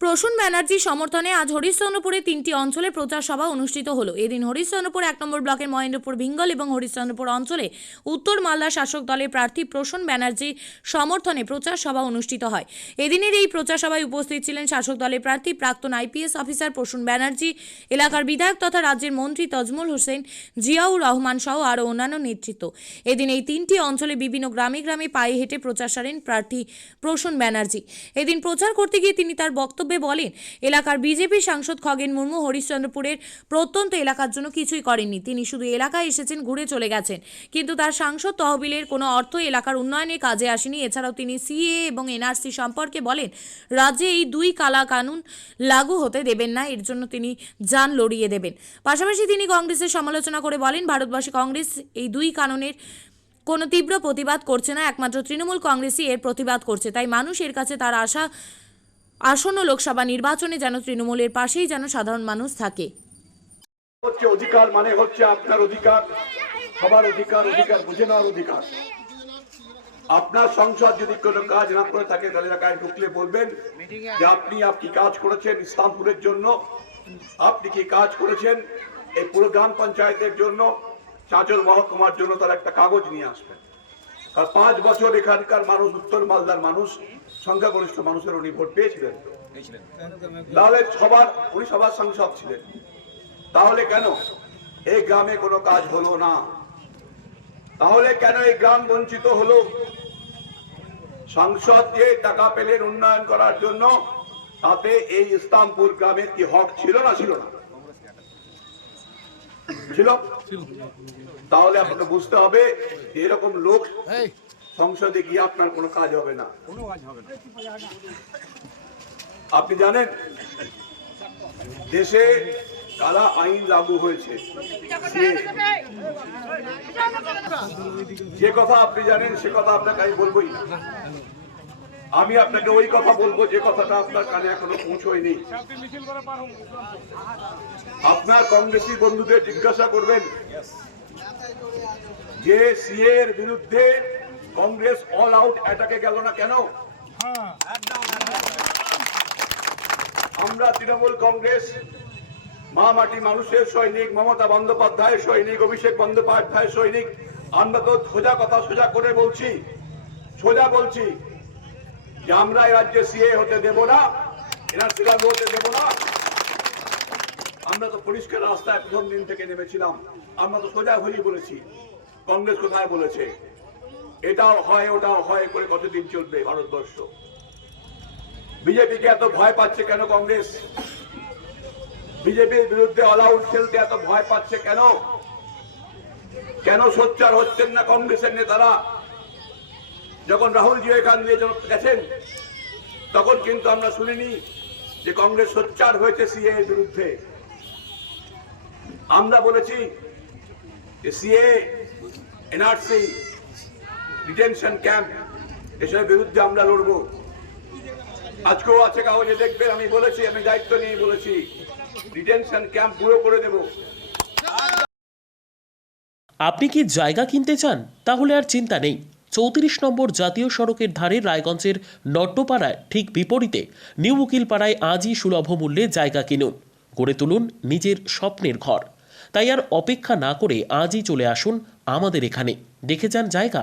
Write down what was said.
প্রসূন ব্যানার্জি সমর্থনে আজ হরিশ্চন্দ্রপুরে তিনটি অঞ্চলে প্রচার সভা অনুষ্ঠিত হলো। এদিন হরিশ্চন্দ্রপুর এক নম্বর ব্লকের মহেন্দ্রপুর ভিঙ্গল এবং হরিশ্চন্দ্রপুর অঞ্চলে উত্তর মালদা শাসক দলের প্রার্থী প্রসূন ব্যানার্জি সমর্থনে প্রচার সভা অনুষ্ঠিত হয়। এদিনের এই প্রচার সভায় উপস্থিত ছিলেন শাসক দলের প্রার্থী প্রাক্তন আইপিএস অফিসার প্রসূন ব্যানার্জি, এলাকার বিধায়ক তথা রাজ্যের মন্ত্রী তজমুল হোসেন, জিয়াউর রহমান সহ আরও অন্যান্য নেতৃত্ব। এদিন এই তিনটি অঞ্চলে বিভিন্ন গ্রামে গ্রামে পায়ে হেঁটে প্রচার সারেন প্রার্থী প্রসূন ব্যানার্জি। এদিন প্রচার করতে গিয়ে তিনি তার বক্তব্যে বলেন, এলাকার বিজেপি সাংসদ খগেন মুর্মু হরিশ্চন্দ্রপুরের প্রত্যন্ত এলাকার জন্য কিছুই করেননি। তিনি শুধু এলাকায় এসেছেন, ঘুরে চলে গেছেন। কিন্তু তার সাংসদ তহবিলের কোনো অর্থ এলাকার উন্নয়নে কাজে আসেনি। এছাড়াও তিনি সিএ এবং এনআরসি সম্পর্কে বলেন, রাজ্যে এই দুই কালা কানুন লাগু হতে দেবেন না, এর জন্য তিনি যান লড়িয়ে দেবেন। পাশাপাশি তিনি কংগ্রেসের সমালোচনা করে বলেন ভারতবর্ষে কংগ্রেস এই দুই কানুনের কোনো তীব্র প্রতিবাদ করছে না, একমাত্র তৃণমূল কংগ্রেসই এর প্রতিবাদ করছে। তাই মানুষ এর কাছে তার আশা আসন্ন লোকসভা নির্বাচনে যেন তৃণমূলের পাশেই যেন সাধারণ মানুষ থাকে। হচ্ছে অধিকার মানে হচ্ছে আপনার অধিকার, সবার অধিকার অধিকার বুঝে নেওয়ার অধিকার। আপনার সংসদ যদি কোনো কাজ না করে থাকে, তাহলে এলাকায় ঢুকলে বলবেন যে আপনি আপনি কাজ করেছেন ইসলামপুরের জন্য? আপনি কি কাজ করেছেন? এই পুরো গ্রাম পঞ্চায়েতের জন্য, চাঁচল মহকুমার জন্য তার একটা কাগজ নিয়ে আসবেন। আর পাঁচ বছর এখানকার মানুষ, উত্তর মালদার মানুষ সংখ্যাগরিষ্ঠ মানুষের উনি ভোট পেয়েছিলেন। তাহলে সবার উনি সবার সংসদ ছিলেন। তাহলে কেন? এই গ্রামে কোনো কাজ হলো না। তাহলে কেন এই গ্রাম বঞ্চিত হলো? সংসদ দিয়ে টাকা পেলেন উন্নয়ন করার জন্য তাতে এই ইসলামপুর গ্রামের কি হক ছিল না ছিল না? ছিল। তাহলে আপনাকে বুঝতে হবে এরকম লোক সংসদে গিয়ে আপনার কোনো কাজ হবে না। আপনি জানেন দেশে কালা আইন লাগু হয়েছে? যে কথা আপনি জানেন সে কথা আপনাকে আমি বলবোই না। আমি আপনাকে ওই কথা বলব যে কথাটা আপনার কানে এখনও পৌঁছয়নি। আপনার কংগ্রেসি বন্ধুদের জিজ্ঞাসা করবেন যে সিএ এর বিরুদ্ধে কংগ্রেস অল আউট অ্যাটাকে গেল না কেন? আমরা তৃণমূল কংগ্রেস, মা মাটি মানুষের সৈনিক, মমতা বন্দ্যোপাধ্যায়ের সৈনিক, অভিষেক বন্দ্যোপাধ্যায়ের সৈনিক। আমরা তো সোজা কথা সোজা করে বলছি, সোজা বলছি যে আমরা রাজ্যে সিএ হতে দেব না এনআরসি লাগু হতে দেব না। আমরা তো পরিষ্কার রাস্তায় প্রথম দিন থেকে নেমেছিলাম। আমরা তো সোজা হয়েই বলেছি, কংগ্রেস কোথায় বলেছে? এটাও হয়, ওটাও হয় করে কতদিন চলবে ভারতবর্ষ? বিজেপিকে এত ভয় পাচ্ছে কেন কংগ্রেস? বিজেপির বিরুদ্ধে অল আউট খেলতে এত ভয় পাচ্ছে কেন? কেন সোচ্চার হচ্ছেন না কংগ্রেসের নেতারা? যখন রাহুলজি এখান দিয়ে যখন গেছেন, তখন কিন্তু আমরা শুনিনি যে কংগ্রেস সোচ্চার হয়েছে সিএ এর বিরুদ্ধে। আমরা বলেছি যে সিএ, এনআরসি ডিটেনশন ক্যাম্প এসবের বিরুদ্ধে আমরা লড়বো। আজকেও আছে কাগজে দেখবেন, আমি বলেছি, আমি দায়িত্ব নিয়ে বলেছি। ডিটেনশন ক্যাম্প পুরো করে দেবো। আপনি কি জায়গা কিনতে চান? তাহলে আর চিন্তা নেই। চৌত্রিশ নম্বর জাতীয় সড়কের ধারে রায়গঞ্জের নট্টপাড়ায় ঠিক বিপরীতে নিউ উকিলপাড়ায় আজই সুলভ মূল্যে জায়গা কিনুন। গড়ে তুলুন নিজের স্বপ্নের ঘর। তাই আর অপেক্ষা না করে আজই চলে আসুন আমাদের এখানে। দেখে যান জায়গা।